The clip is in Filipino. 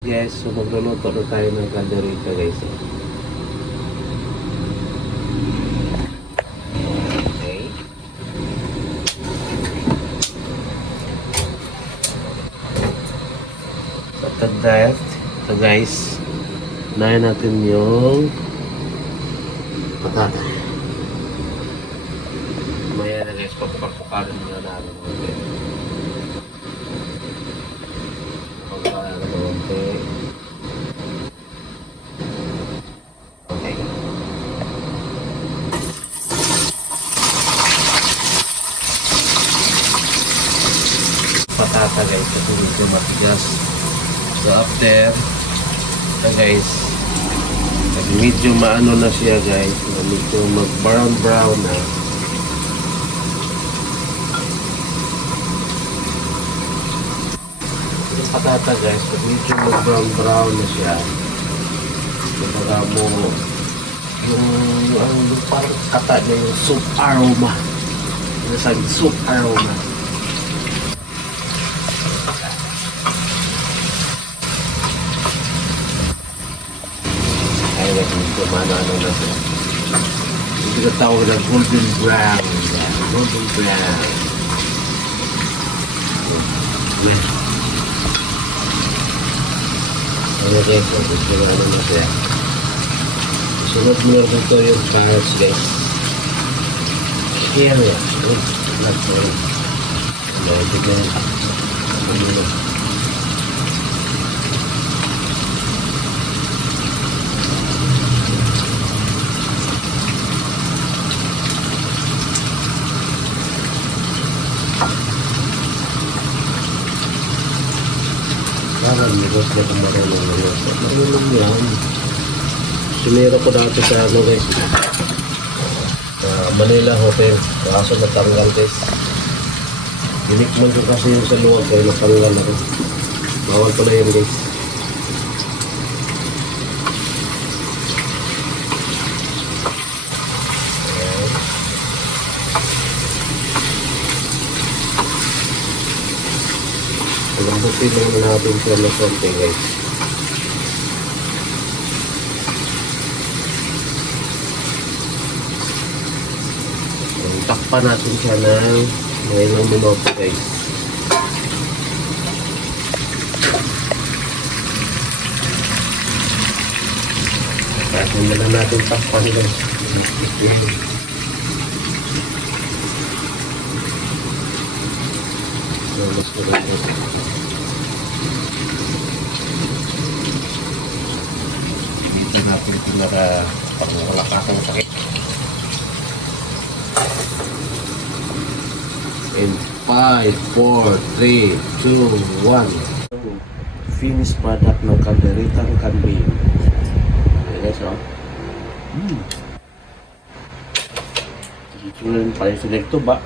Yes, so magluluto na tayo ng kaldereta guys. Okay. After that, ito guys, unahin natin yung patata. Maya na guys, papukarin muna natin. Okay. Patata guys, kasi medyo matigas. So after, guys, pag medyo maano na siya guys, medyo mag brown na. Yung patata guys, pag medyo mag brown na siya, kumbaga mo yung parang kata niya yung soup aroma. Nasabi soup aroma. Ay, medyo ano na siya. Ito na tawag na golden brown. Golden brown. Yeah. Ano guys, gusto na ano na siya. Sunod mo lang ito yung carrots guys. Carrots. Parang nilot na kung marunong nilot. Marunong yan. Sinira ko dati sa ano guys, Manila Hotel. Kaso natanggal guys. Dinikman ko kasi yung sa luwag kaya natanggal ako. Bawal pala yun guys. Lambutin lang natin siya na konti guys. Takpan natin siya ng mga ilang minuto guys. Tapos na lang natin takpan guys. So, let's go guys. Dito natin ito pang wala ka akong sakit. In 5, 4, 3, 2, 1. Finished product ng kalderetang kambing. Okay guys, oh. Ito rin pa yung select to ba?